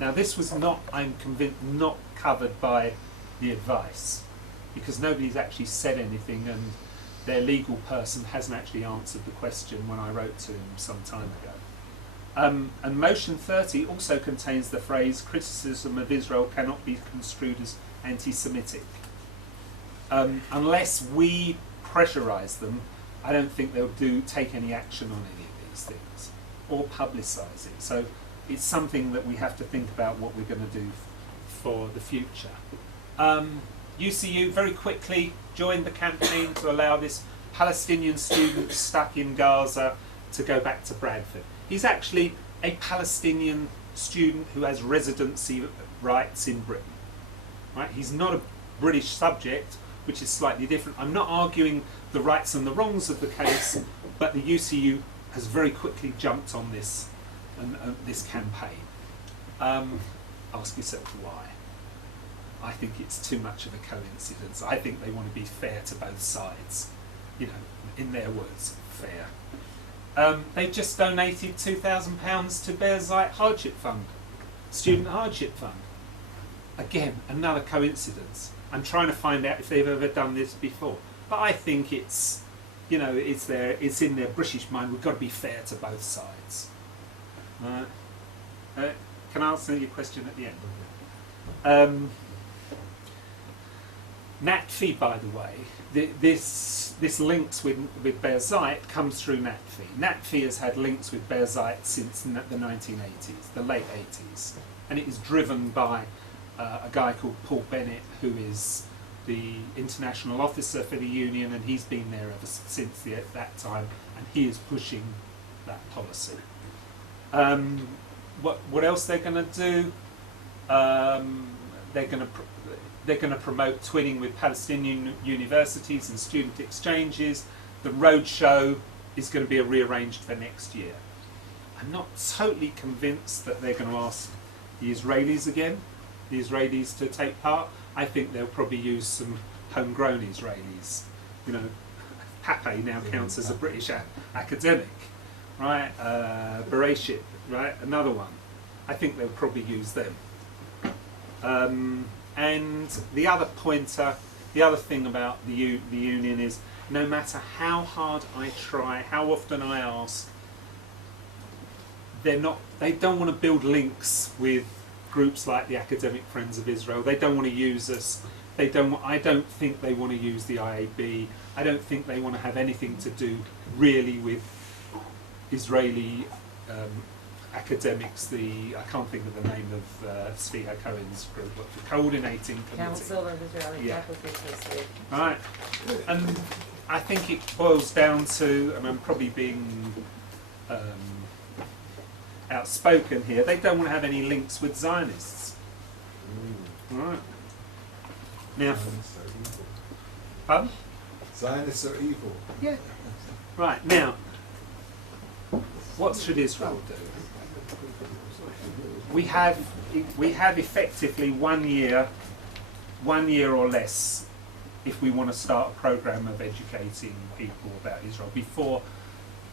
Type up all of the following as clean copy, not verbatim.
Now this was not, I'm convinced, not covered by the advice, because nobody's actually said anything, and their legal person hasn't actually answered the question when I wrote to him some time ago. And motion 30 also contains the phrase, criticism of Israel cannot be construed as anti-Semitic. Unless we pressurise them, I don't think they'll take any action on any of these things, or publicise it. So it's something that we have to think about what we're going to do for the future. UCU very quickly joined the campaign to allow this Palestinian student stuck in Gaza to go back to Bradford. He's actually a Palestinian student who has residency rights in Britain. Right? He's not a British subject, which is slightly different. I'm not arguing the rights and the wrongs of the case, but the UCU has very quickly jumped on this this campaign. Ask yourself why. I think it's too much of a coincidence. I think they want to be fair to both sides. You know, in their words, fair. They've just donated £2,000 to Boycott Hardship Fund, Student Hardship Fund. Again, another coincidence. I'm trying to find out if they've ever done this before. But I think it's, you know, it's in their British mind. We've got to be fair to both sides. Can I answer your question at the end? NatFi, by the way, this links with Boycott comes through NatFi. NatFi has had links with Boycott since the 1980s, the late 80s, and it is driven by a guy called Paul Bennett, who is the international officer for the union, and he's been there ever since that time, and he is pushing that policy. What else they're going to do? They're going to promote twinning with Palestinian universities and student exchanges. The roadshow is going to be rearranged for next year. I'm not totally convinced that they're going to ask the Israelis to take part. I think they'll probably use some homegrown Israelis. You know, Pape now counts as a British academic, right? Bereshit, right? Another one. I think they'll probably use them. And the other pointer, the other thing about the union is, no matter how hard I try, how often I ask, they don't want to build links with groups like the Academic Friends of Israel. They don't want to use us. I don't think they want to use the IAB. I don't think they want to have anything to do really with Israeli academics. I can't think of the name of Zvi Cohen's group, but the coordinating committee. Council of Israeli Faculty History. Right, and I think it boils down to, and I'm probably being outspoken here, they don't want to have any links with Zionists. Right. Now, pardon? Zionists are evil. Yeah. Right, now, what should Israel do? We have effectively 1 year or less if we want to start a program of educating people about Israel before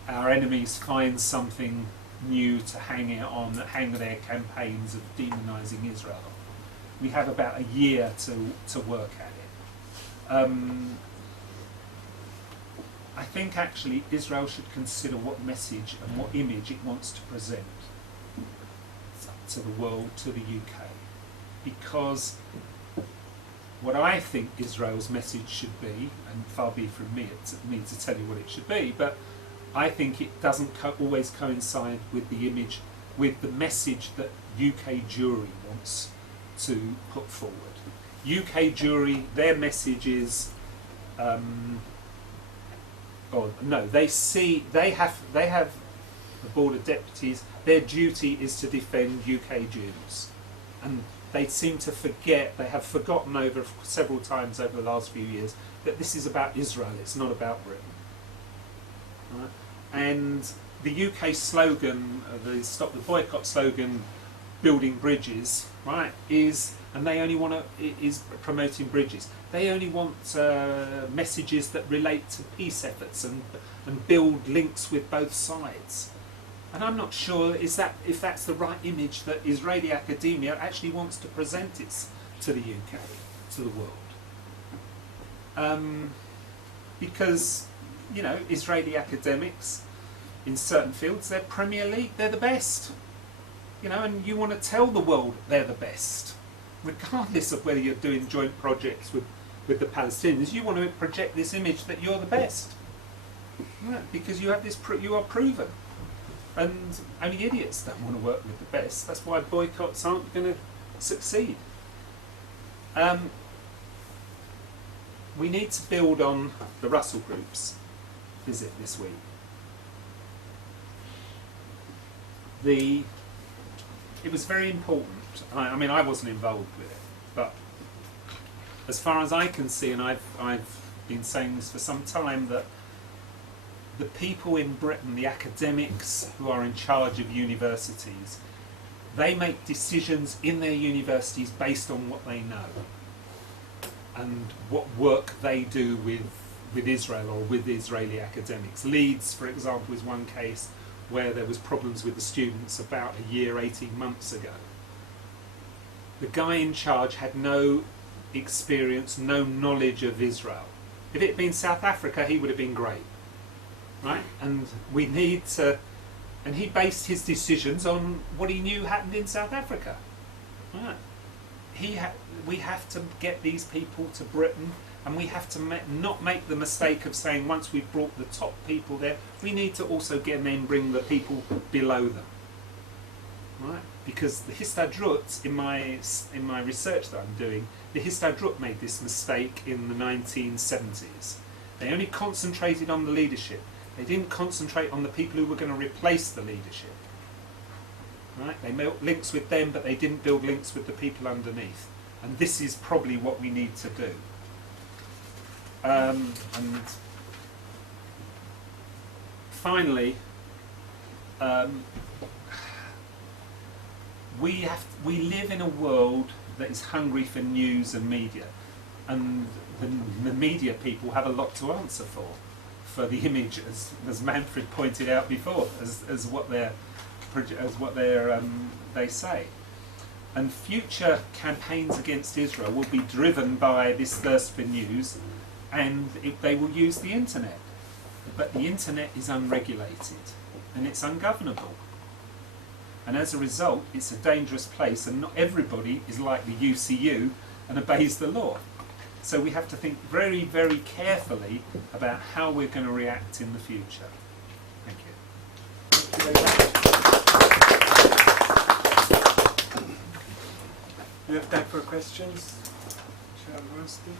our enemies find something new to hang their campaigns of demonizing Israel. We have about a year to work at it. I think actually Israel should consider what message and what image it wants to present to the world, to the UK, because what I think Israel's message should be, and far be from me to tell you what it should be, but I think it doesn't always coincide with the image, with the message that UK Jewry wants to put forward. UK Jewry, their message is, they have the Board of Deputies. Their duty is to defend UK Jews, and they seem to forget. They have forgotten over several times over the last few years that this is about Israel. It's not about Britain. Right? And the UK slogan, the Stop the Boycott slogan, building bridges, right, is promoting bridges. They only want messages that relate to peace efforts and build links with both sides. And I'm not sure if that's the right image that Israeli academia actually wants to present it to the UK, to the world. Because, you know, Israeli academics in certain fields, they're Premier League, they're the best. You know, and you want to tell the world they're the best, regardless of whether you're doing joint projects with the Palestinians. You want to project this image that you're the best, right? Because you have this, you are proven, and only idiots don't want to work with the best. That's why boycotts aren't going to succeed. We need to build on the Russell Group's visit this week. It was very important. I mean, I wasn't involved with it, but as far as I can see, and I've been saying this for some time, that the people in Britain, the academics who are in charge of universities, they make decisions in their universities based on what they know and what work they do with Israel or with Israeli academics. Leeds, for example, is one case where there was problems with the students about a year, 18 months ago. The guy in charge had no experience, no knowledge of Israel. If it had been South Africa, he would have been great, right? And we need to, and he based his decisions on what he knew happened in South Africa, right? We have to get these people to Britain, and we have to not make the mistake of saying once we've brought the top people there, we need to also then bring the people below them, right? Because the Histadrut, in my research that I'm doing, the Histadrut made this mistake in the 1970s. They only concentrated on the leadership. They didn't concentrate on the people who were going to replace the leadership. Right? They built links with them, but they didn't build links with the people underneath. And this is probably what we need to do. And finally, we live in a world that is hungry for news and media, and the media people have a lot to answer for the image, as Manfred pointed out before, as what they say. And future campaigns against Israel will be driven by this thirst for news, and they will use the internet. But the internet is unregulated and it's ungovernable. And as a result, it's a dangerous place, and not everybody is like the UCU and obeys the law. So we have to think very, very carefully about how we're going to react in the future. Thank you. Thank you very much. We have time for questions. Charles Royston.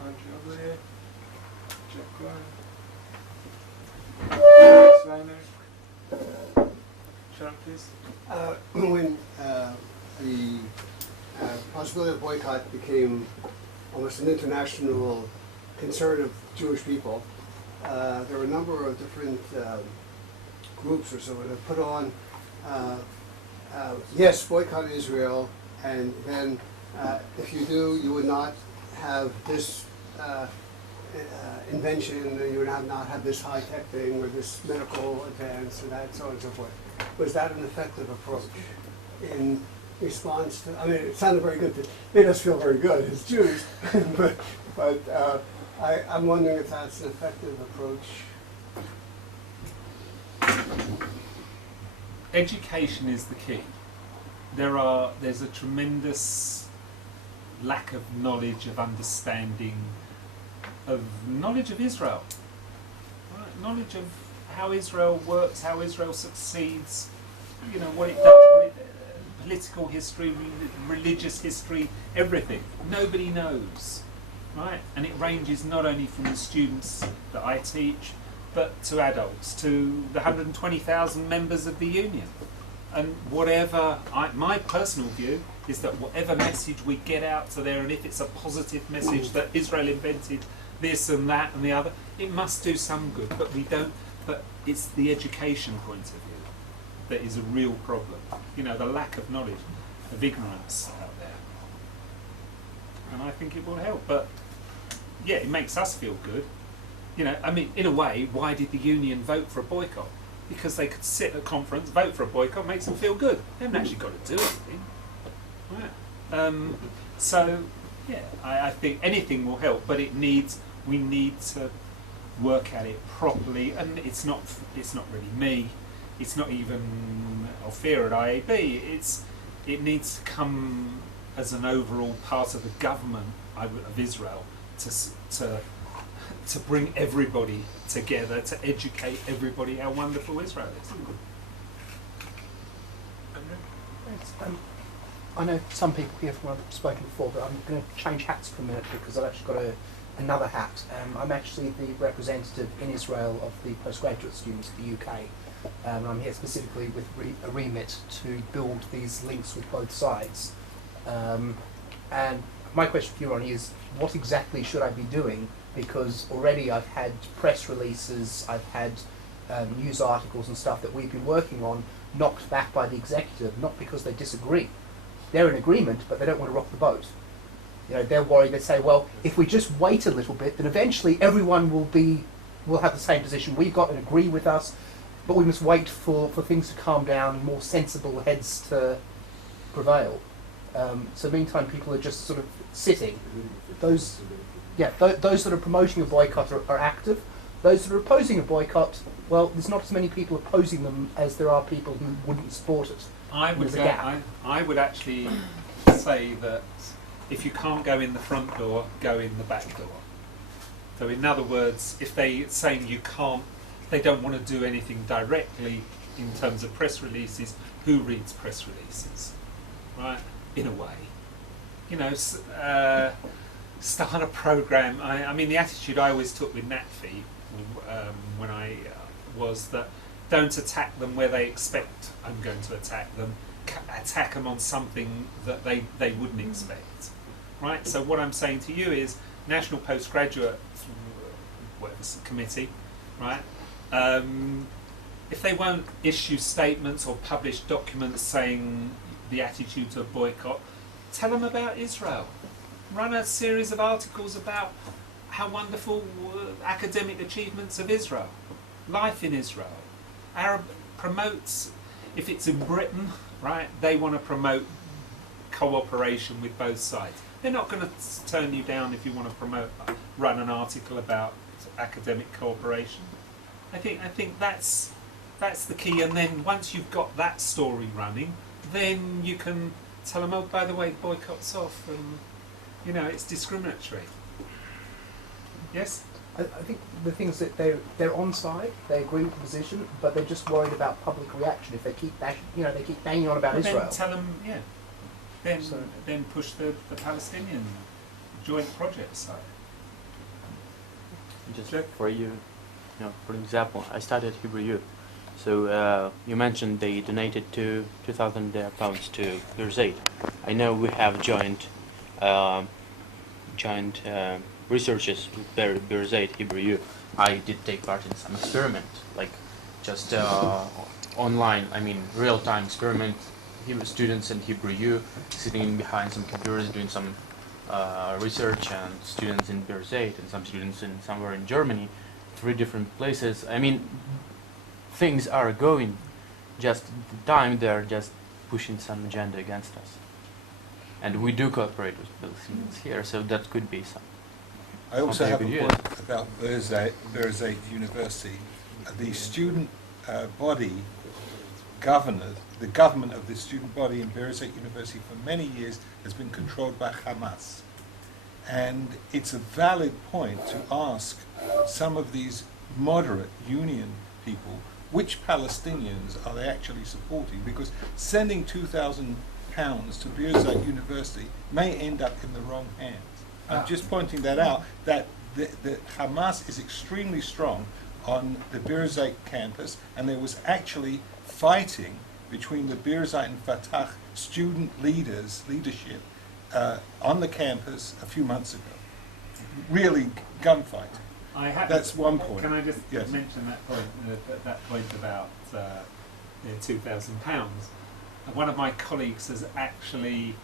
Andre over here. Jack Ryan. Reiner. Charles, please. When the possibility of boycott became almost an international concern of Jewish people, there were a number of different groups or so that put on, yes, boycott Israel, and then if you do, you would not have this invention, and you would not have this high-tech thing or this medical advance and that, so on and so forth. Was that an effective approach in response to, I mean, it sounded very good, it made us feel very good as Jews, but I'm wondering if that's an effective approach. Education is the key. There's a tremendous lack of knowledge, of understanding, of knowledge of Israel, right? Knowledge of how Israel works, how Israel succeeds, you know, what it does, political history, religious history, everything. Nobody knows, right? And it ranges not only from the students that I teach, but to adults, to the 120,000 members of the union. And whatever, my personal view is that whatever message we get out to there, and if it's a positive message that Israel invented this and that and the other, it must do some good, but but it's the education point of view that is a real problem. You know, the lack of knowledge, of ignorance out there. And I think it will help, but yeah, it makes us feel good. You know, I mean, in a way, why did the union vote for a boycott? Because they could sit at a conference, vote for a boycott, makes them feel good. They haven't actually got to do anything. Right. So, yeah, I think anything will help, but we need to work at it properly, and it's not really me. It's not even Ophir at IAB. It needs to come as an overall part of the government of Israel to bring everybody together, to educate everybody how wonderful Israel is. I know some people here from I've spoken before, but I'm going to change hats for a minute because I've actually got another hat. I'm actually the representative in Israel of the postgraduate students of the UK. I'm here specifically with a remit to build these links with both sides. And my question for you, Ronnie, is what exactly should I be doing? Because already I've had press releases, I've had news articles and stuff that we've been working on knocked back by the executive, not because they disagree. They're in agreement, but they don't want to rock the boat. You know, they're worried. They say, well, if we just wait a little bit, then eventually everyone will have the same position we've got and agree with us, but we must wait for things to calm down and more sensible heads to prevail. So meantime, people are just sort of sitting. Those that are promoting a boycott are active. Those that are opposing a boycott, well, there's not as many people opposing them as there are people who wouldn't support it. I would actually say that if you can't go in the front door, go in the back door. So in other words, if they're saying they don't want to do anything directly in terms of press releases, who reads press releases, right? In a way, you know, start a program. I mean, the attitude I always took with NatFi when I was that don't attack them where they expect I'm going to attack them. Attack them on something that they wouldn't expect, right? So what I'm saying to you is National Postgraduate Committee, right? If they won't issue statements or publish documents saying the attitude to a boycott, tell them about Israel. Run a series of articles about how wonderful academic achievements of Israel, life in Israel. Arab promotes, if it's in Britain, right, they want to promote cooperation with both sides. They're not going to turn you down if you want to run an article about academic cooperation. I think that's the key, and then once you've got that story running, then you can tell them, oh, by the way, the boycott's off, and you know it's discriminatory. Yes. I think the thing is that they're on side, they agree with the position, but they're just worried about public reaction. If they keep banging on about Israel. Then tell them, yeah. Then push the Palestinian joint project side. Just for you know, for example, I studied Hebrew youth. So you mentioned they donated £2,000 to Berzait. I know we have joint researches with Berzait Hebrew youth. I did take part in some experiment, like just online. I mean, real-time experiment. Hebrew students and Hebrew youth sitting behind some computers doing some research, and students in Berzait and some students in somewhere in Germany, 3 different places. I mean, things are going, just the time they're just pushing some agenda against us. And we do cooperate with Palestinians here, so that could be some. I also have a Something point about Berzait University. The student body governor, the government of the student body in Berzait University for many years has been controlled by Hamas. And it's a valid point to ask some of these moderate union people, which Palestinians are they actually supporting? Because sending £2,000 to Berzait University may end up in the wrong hands. I'm just pointing that out, that the Hamas is extremely strong on the Berzait campus, and there was actually fighting between the Berzait and Fatah student leadership on the campus a few months ago. Really gunfighting. That's one point. Can I just mention that point about £2,000? One of my colleagues has actually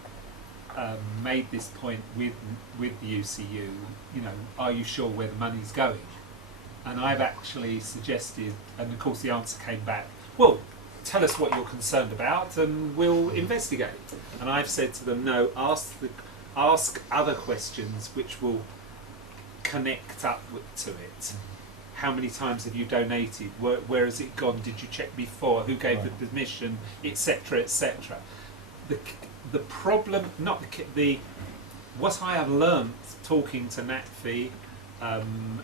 made this point with the UCU. You know, are you sure where the money's going? And I've actually suggested, and of course the answer came back, well, tell us what you're concerned about and we'll investigate. And I've said to them, no, ask other questions which will connect up to it. How many times have you donated? Where has it gone? Did you check before? Who gave the permission? Etc. etc. The problem, not the what I have learnt talking to NATFE and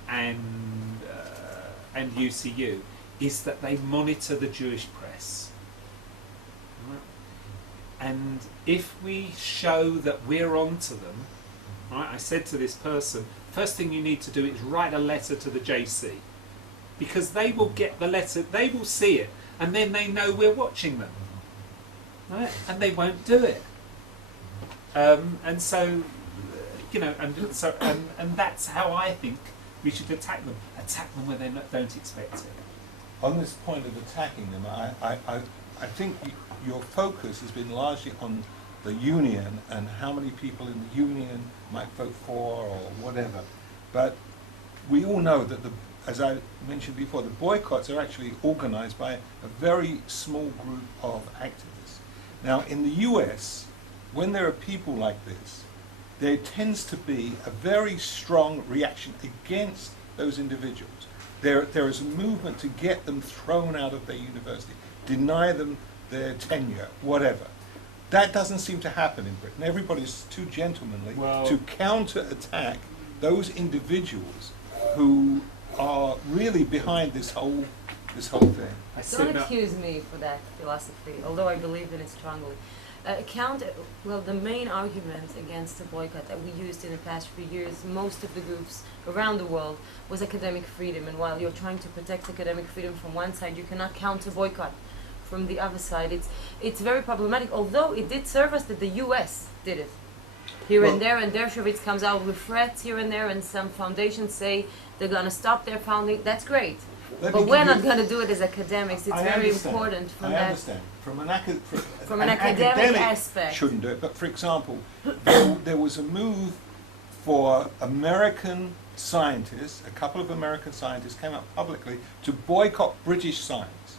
UCU is that they monitor the Jewish press. And if we show that we're onto them, right, I said to this person, first thing you need to do is write a letter to the JC, because they will get the letter, they will see it, and then they know we're watching them, right? And they won't do it. And so, you know, and that's how I think we should attack them. Attack them where they don't expect it. On this point of attacking them, I think your focus has been largely on the union and how many people in the union might vote for or whatever. But we all know that, as I mentioned before, the boycotts are actually organized by a very small group of activists. Now, in the US, when there are people like this, there tends to be a very strong reaction against those individuals. There is a movement to get them thrown out of their university, deny them their tenure, whatever. That doesn't seem to happen in Britain. Everybody's too gentlemanly to counter-attack those individuals who are really behind this whole thing. Don't accuse me for that philosophy, although I believe in it strongly. The main argument against the boycott that we used in the past few years, most of the groups around the world, was academic freedom. And while you're trying to protect academic freedom from one side, you cannot counter boycott from the other side. It's very problematic, although it did serve us that the US did it. Here and there, and Dershowitz comes out with threats here and there, and some foundations say they're going to stop their founding. That's great. But we're not going to do it as academics. It's very important from that. Understand. From an academic aspect. Shouldn't do it. But for example, there was a move for American scientists, a couple of American scientists came out publicly to boycott British science.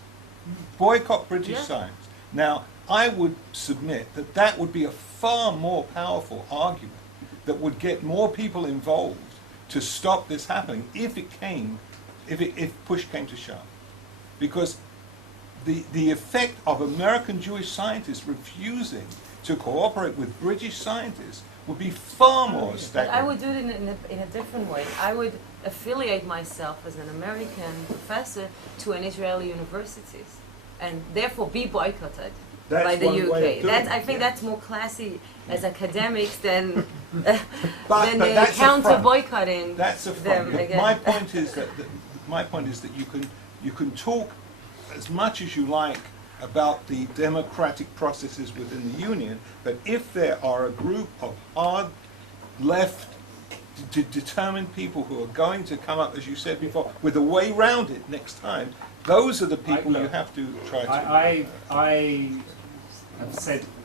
Boycott British science. Now, I would submit that that would be a far more powerful argument that would get more people involved to stop this happening if push came to shove. Because the effect of American Jewish scientists refusing to cooperate with British scientists would be far more staggering. But I would do it in a different way. I would affiliate myself as an American professor to an Israeli university, and therefore be boycotted by the UK. I think that's more classy as academics than counter boycotting them again. My point is that you can talk as much as you like about the democratic processes within the union, but if there are a group of hard left determined people who are going to come up, as you said before, with a way round it next time, those are the people you have to try to.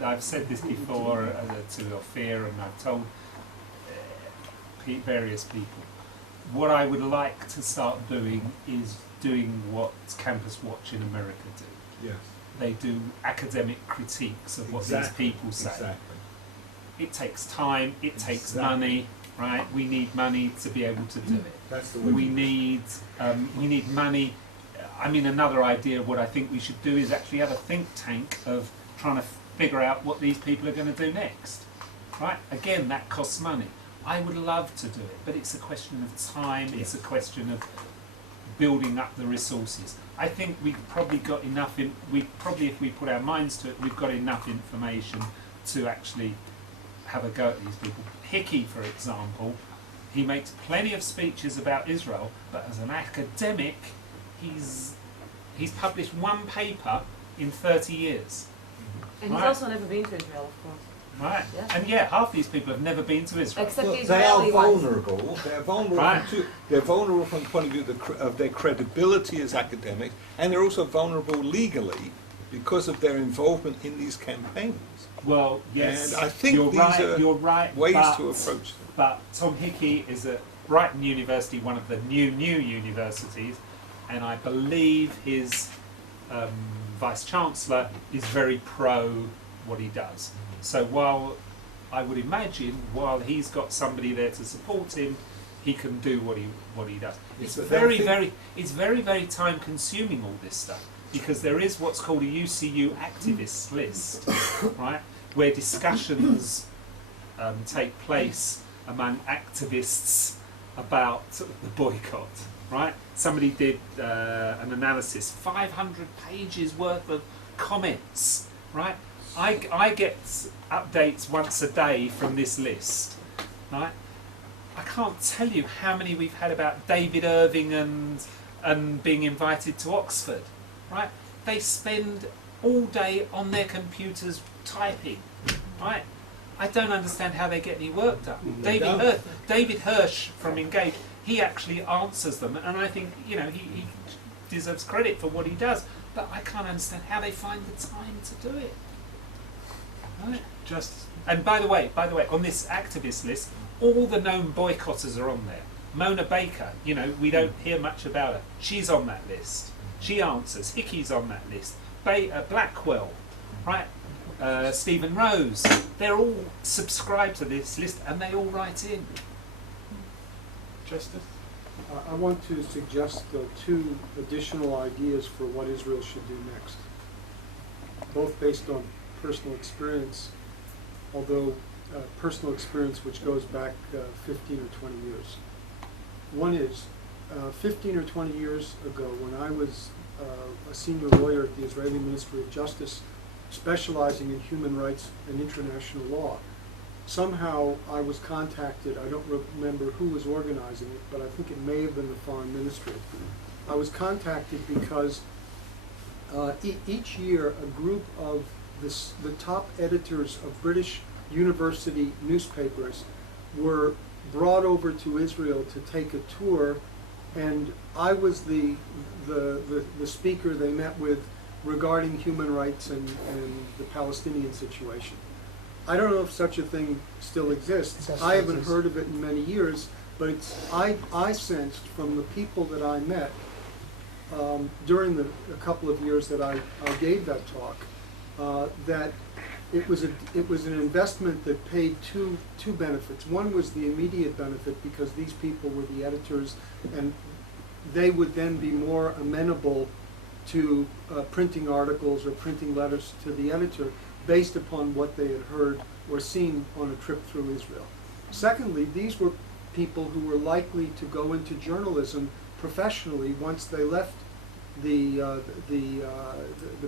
I've said this before to Ophir, and I've told various people. What I would like to start doing is doing what Campus Watch in America do. Yes. They do academic critiques of what these people say. Exactly. It takes time, it takes money, right? We need money to be able to do it. That's the way We need money. I mean, another idea of what I think we should do is actually have a think tank of trying to figure out what these people are going to do next, right? Again, that costs money. I would love to do it, but it's a question of time, it's a question of building up the resources. I think we've probably got enough, if we put our minds to it, we've got enough information to actually have a go at these people. Hickey, for example, he makes plenty of speeches about Israel, but as an academic, he's published one paper in 30 years. And he's also never been to Israel, of course. Right. Yeah. And half these people have never been to Israel. Except the they are Israeli ones. vulnerable. They're vulnerable. Right. They're vulnerable from the point of view of their credibility as academics, and they're also vulnerable legally because of their involvement in these campaigns. Well, yes. And I think you're these right, are you're right, ways but, to approach them. But Tom Hickey is Brighton University, one of the new universities, and I believe his Vice Chancellor is very pro what he does. So while I would imagine, while he's got somebody there to support him, he can do what he does. It's very time consuming, all this stuff, because there is what's called a UCU activists list, right, where discussions take place among activists about the boycott, right? Somebody did an analysis, 500 pages worth of comments, right? I get updates once a day from this list, right? I can't tell you how many we've had about David Irving and being invited to Oxford, right? They spend all day on their computers typing, right? I don't understand how they get any work done. David Hirsch from Engage, he actually answers them, and I think, you know, he deserves credit for what he does, but I can't understand how they find the time to do it. Right? And by the way, on this activist list, all the known boycotters are on there. Mona Baker, you know, we don't hear much about her. She's on that list. She answers. Hickey's on that list. Blackwell, right? Stephen Rose. They're all subscribed to this list, and they all write in. Justice? I want to suggest two additional ideas for what Israel should do next, both based on personal experience, although personal experience which goes back 15 or 20 years. One is, 15 or 20 years ago, when I was a senior lawyer at the Israeli Ministry of Justice, specializing in human rights and international law, somehow I was contacted. I don't remember who was organizing it, but I think it may have been the Foreign Ministry. I was contacted because each year a group of the top editors of British university newspapers were brought over to Israel to take a tour, and I was the speaker they met with regarding human rights and the Palestinian situation. I don't know if such a thing still exists. I haven't heard of it in many years, but I sensed from the people that I met during a couple of years that I gave that talk, that it was an investment that paid two benefits. One was the immediate benefit, because these people were the editors, and they would then be more amenable to printing articles or printing letters to the editor based upon what they had heard or seen on a trip through Israel. Secondly, these were people who were likely to go into journalism professionally once they left the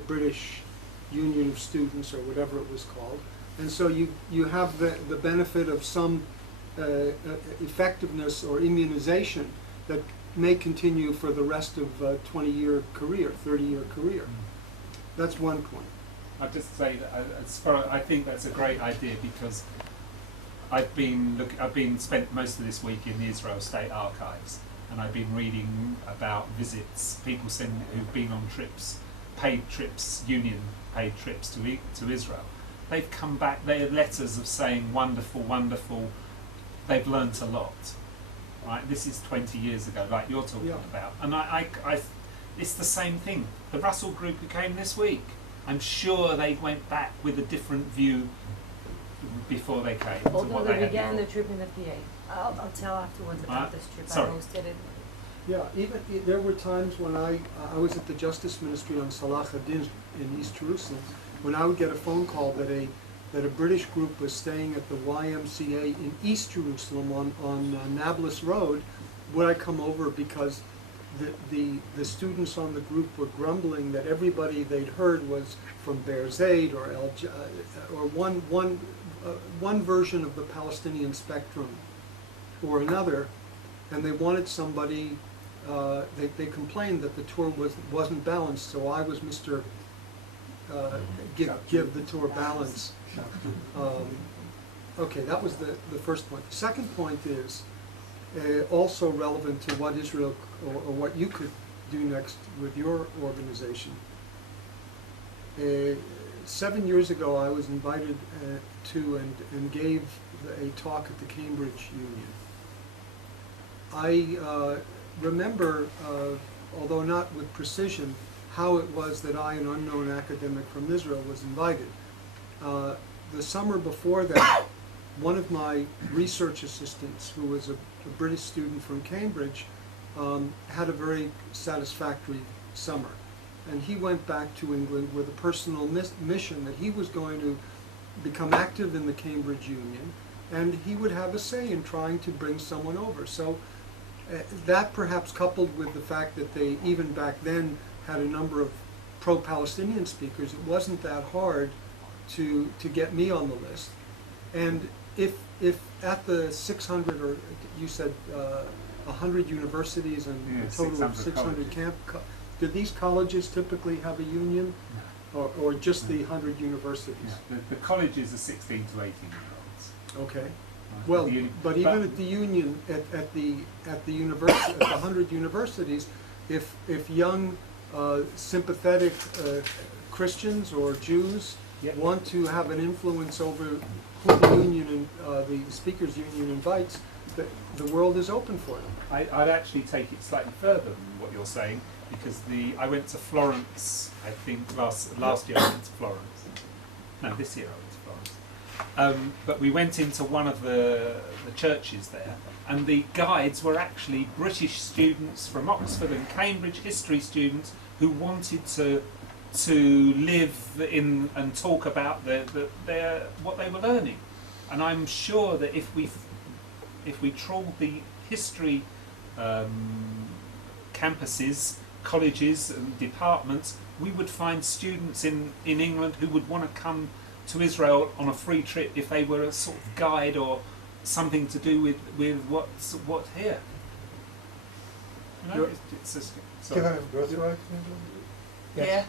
British Union of Students, or whatever it was called. And so you have the benefit of some effectiveness or immunization that may continue for the rest of a 20-year career, 30-year career. That's one point. I'd just say that I think that's a great idea, because I've been spent most of this week in the Israel State Archives, and I've been reading about visits, people who've been on trips, paid trips, union paid trips to Israel. They've come back, they have letters of saying wonderful, wonderful, they've learnt a lot. Right? This is 20 years ago, like you're talking about. And I it's the same thing. The Russell group who came this week, I'm sure they went back with a different view before they came. Although they began the trip in the PA. I'll tell afterwards about this trip. Sorry. I hosted it. Yeah, even there were times when I was at the Justice Ministry on Salah ad-Din in East Jerusalem, when I would get a phone call that a British group was staying at the YMCA in East Jerusalem on Nablus Road. Would I come over, because the students on the group were grumbling that everybody they'd heard was from Be'er Zaid or one version of the Palestinian spectrum or another, and they wanted somebody. They complained that the tour wasn't balanced, so I was Mr. Give the tour balance. Okay, that was the first point. The second point is also relevant to what Israel or what you could do next with your organization. 7 years ago, I was invited to and gave a talk at the Cambridge Union. I remember, although not with precision, how it was that I, an unknown academic from Israel, was invited. The summer before that, one of my research assistants, who was a British student from Cambridge, had a very satisfactory summer. And he went back to England with a personal mission that he was going to become active in the Cambridge Union, and he would have a say in trying to bring someone over. So that perhaps coupled with the fact that they, even back then, had a number of pro-Palestinian speakers, it wasn't that hard to get me on the list. And if at the 600, or you said 100 universities and a total of 600 camps, did these colleges typically have a union, or just the 100 universities? Yeah. The colleges are 16 to 18-year-olds. Okay. Right. Well, The uni- but even at the union, at the university, at the 100 universities, if young sympathetic Christians or Jews Yeah. want to have an influence over who the union and the speakers union invites, the world is open for them. I'd actually take it slightly further than what you're saying, because I went to Florence, I think last year I went to Florence. No, this year I went to Florence. But we went into one of the churches there, and the guides were actually British students from Oxford and Cambridge, history students, who wanted to live in and talk about what they were learning. And I'm sure that if we trawled the history campuses, colleges and departments, we would find students in England who would want to come to Israel on a free trip if they were a sort of guide or something to do with what's here. You know, it's just, Can I have birthright? yeah.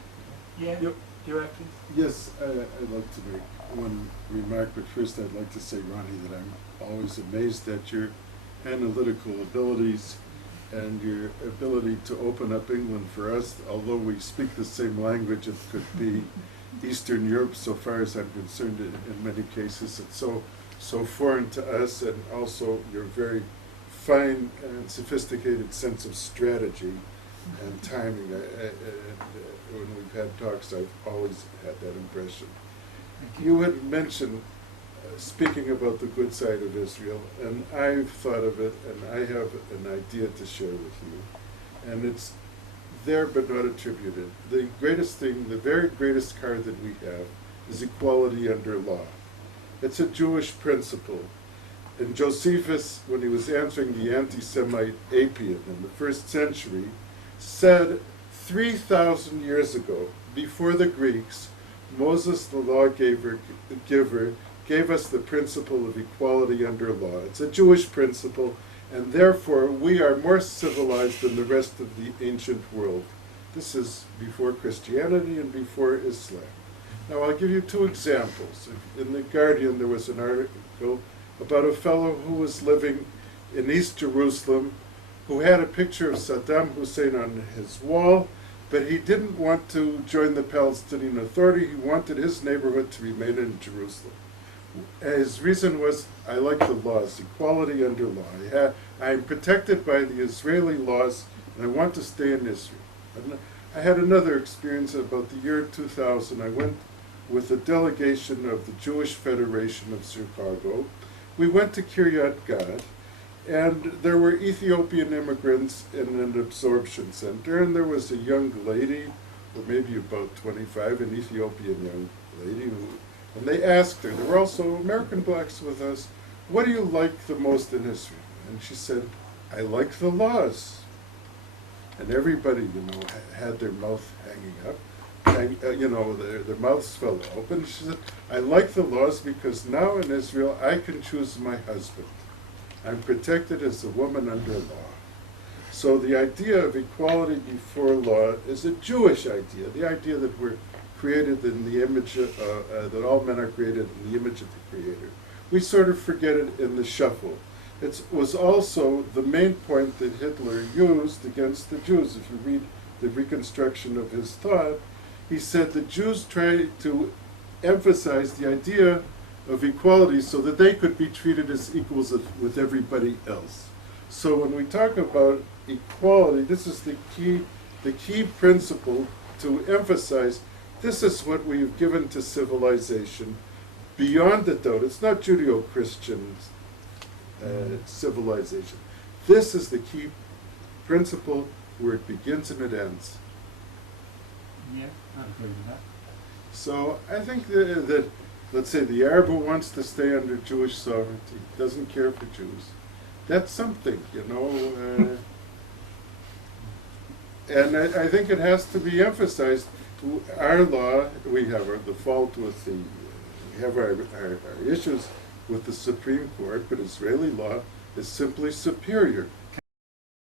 Yeah. You're acting? Yes, I'd like to make one remark, but first I'd like to say, Ronnie, that I'm always amazed at your analytical abilities and your ability to open up England for us. Although we speak the same language, it could be Eastern Europe, so far as I'm concerned, in many cases. It's so foreign to us, and also your very fine and sophisticated sense of strategy and timing. When we've had talks, I've always had that impression. You had mentioned speaking about the good side of Israel, and I've thought of it, and I have an idea to share with you, and it's there but not attributed. The greatest thing, the very greatest card that we have, is equality under law. It's a Jewish principle. And Josephus, when he was answering the anti-Semite Apian in the 1st century, said 3,000 years ago, before the Greeks, Moses, the lawgiver, gave us the principle of equality under law. It's a Jewish principle, and therefore we are more civilized than the rest of the ancient world. This is before Christianity and before Islam. Now I'll give you 2 examples. In The Guardian there was an article about a fellow who was living in East Jerusalem who had a picture of Saddam Hussein on his wall, but he didn't want to join the Palestinian Authority. He wanted his neighborhood to remain in Jerusalem. His reason was, I like the laws, equality under law. I'm protected by the Israeli laws, and I want to stay in Israel. And I had another experience about the year 2000. I went with a delegation of the Jewish Federation of Chicago. We went to Kiryat Gat, and there were Ethiopian immigrants in an absorption center, and there was a young lady, or maybe about 25, an Ethiopian young lady, and they asked her, there were also American blacks with us, what do you like the most in Israel? And she said, I like the laws. And everybody, had their mouth hanging up. Their mouths fell open. She said, I like the laws because now in Israel I can choose my husband. I'm protected as a woman under law. So the idea of equality before law is a Jewish idea, the idea that we're created in the image that all men are created in the image of the Creator. We sort of forget it in the shuffle. It was also the main point that Hitler used against the Jews. If you read the reconstruction of his thought, he said the Jews tried to emphasize the idea of equality so that they could be treated as equals with everybody else. So when we talk about equality, this is the key principle to emphasize. This is what we've given to civilization beyond the doubt. It's not Judeo-Christian civilization. This is the key principle where it begins and it ends. Yeah, I agree with that. So I think that let's say the Arab who wants to stay under Jewish sovereignty, doesn't care for Jews. That's something, you know. And I think it has to be emphasized. Our law, we have the fault with we have our issues with the Supreme Court, but Israeli law is simply superior.